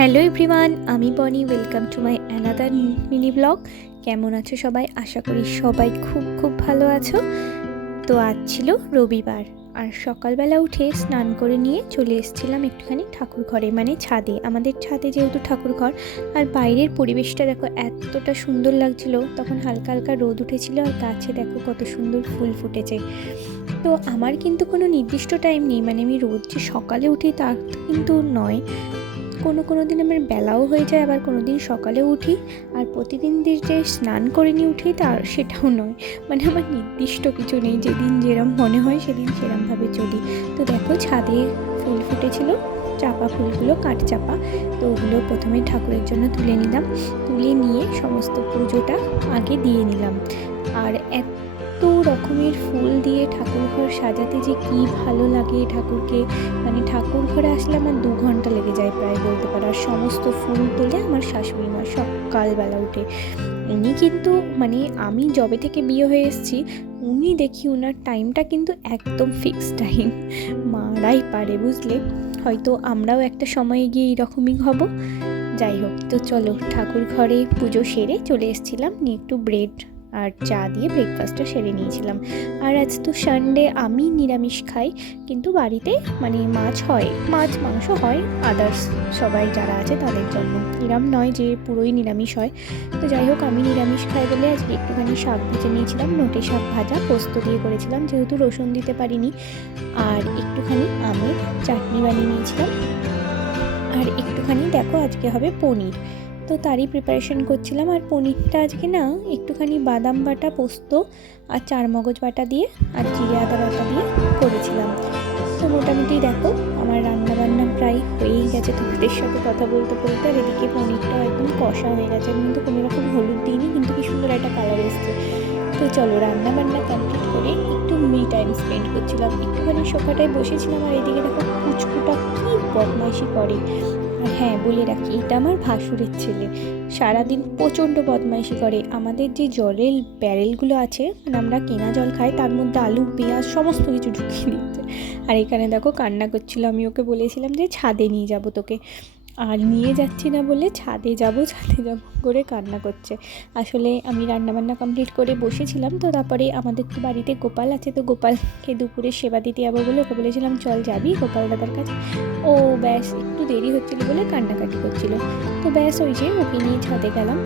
Hello everyone, আমি বনি। Welcome to my another mini blog. কেমন আছো সবাই? আশা করি সবাই খুব খুব ভালো আছো। তো আজ ছিল রবিবার, আর সকালবেলা উঠে স্নান করে নিয়ে চলে এসেছিলাম একটুখানি ঠাকুর ঘরে, মানে ছাদে। আমাদের ছাদে যেহেতু ঠাকুর ঘর, আর বাইরের পরিবেশটা দেখো এতটা সুন্দর লাগছিল। তখন হালকা হালকা রোদ উঠেছিল, আর গাছে দেখো কত সুন্দর ফুল ফুটেছে। তো আমার কিন্তু কোনো নির্দিষ্ট টাইম নেই, মানে আমি রোজ যে সকালে উঠি তা কিন্তু নয়। কোনো দিন আমার বেলাও হয়ে যায়, আবার কোনো দিন সকালেও উঠি। আর প্রতিদিন যে স্নান করে নিয়ে উঠি তার সেটাও নয়, মানে আমার নির্দিষ্ট কিছু নেই। যেদিন যেরম মনে হয় সেদিন সেরমভাবে চলি। তো দেখো ছাদে ফুল ফুটেছিল, চাপা ফুলগুলো, কাঠচাপা। তো ওগুলো প্রথমে ঠাকুরের জন্য তুলে নিলাম। তুলে নিয়ে সমস্ত পুজোটা আগে দিয়ে নিলাম। আর এত রকমের ফুল দিয়ে ঠাকুর ঘর সাজাতে যে কি ভালো লাগে ঠাকুরকে, মানে ঠাকুর ঘরে আসলে আমার 2 ঘন্টা লেগে যায় প্রায় বলতে পারো। আর সমস্ত ফুল তোলে আমার শাশুড়ি মা সকালবেলা উঠে। উনি কিন্তু মানে আমি যবে থেকে বিয়ে হয়ে এসেছি, উনি দেখি ওনার টাইমটা কিন্তু একদম ফিক্সড টাইম। মারাই পারে, বুঝলে। হয়তো আমরাও একটা সময়ে গিয়ে এইরকমই হব। যাই হোক, তো চলো ঠাকুর ঘরে পুজো সেরে চলে এসেছিলাম, নিয়ে একটু ব্রেড আর চা দিয়ে ব্রেকফাস্টটা সেরে নিয়েছিলাম। আর আজ তো সানডে, আমি নিরামিষ খাই, কিন্তু বাড়িতে মানে মাছ হয়, মাছ মাংস হয় আদার্স সবাই যারা আছে তাদের জন্য। এরম নয় যে পুরোই নিরামিষ হয়। তো যাই হোক, আমি নিরামিষ খাই বলে আজকে একটুখানি শাক ভেজে নিয়েছিলাম, নোটে শাক ভাজা পোস্ত দিয়ে করেছিলাম, যেহেতু রসুন দিতে পারিনি। আর একটুখানি আমের চাটনি বানিয়ে নিয়েছিলাম। আর একটুখানি দেখো আজকে হবে পনির, তো তারই প্রিপারেশন করছিলাম। আর পনিরটা আজকে না একটুখানি বাদাম বাটা, পোস্ত আর চারমগজ বাটা দিয়ে আর জিরে আদা বাটা দিয়ে করেছিলাম। তো মোটামুটি দেখো আমার রান্নাবান্না প্রায় হয়েই গেছে তোমাদের সাথে কথা বলতে বলতে। আর এদিকে পনিরটা একদম কষা হয়ে গেছে, আমি কিন্তু কোনো রকম হলুদ দিইনি, কিন্তু কি সুন্দর একটা কালার এসছে। তো চলো রান্নাবান্না কমপ্লিট করে একটু মি টাইম স্পেন্ড করছিলাম, একটুখানি সোফাটায় বসেছিলাম। আর এদিকে দেখো পুচকুটা কী বদমাইশি করে। আর হ্যাঁ, বলে রাখি, এটা আমার ভাসুরের ছেলে, সারাদিন প্রচণ্ড বদমাইশি করে। আমাদের যে জলের ব্যারেলগুলো আছে, মানে আমরা কেনা জল খাই, তার মধ্যে আলু পেঁয়াজ সমস্ত কিছু ঢুকিয়ে দিচ্ছে। আর এখানে দেখো কান্না করছিল। আমি ওকে বলেছিলাম যে ছাদে নিয়ে যাব তোকে, আর নিয়ে যাচ্ছি না বলে ছাদে যাব করে কান্না করছে। আসলে আমি রান্নাবান্না কমপ্লিট করে বসেছিলাম, তো তারপরে আমাদের তো বাড়িতে গোপাল আছে, তো গোপালকে দুপুরে সেবা দিতে যাবো বলে ওকে বলেছিলাম চল যাবি গোপাল দাদার কাছে। ও ব্যাস একটু দেরি হচ্ছিলো বলে কান্নাকাটি করছিল। তো ব্যাস ওই যে ওকে নিয়ে ছাদে গেলাম।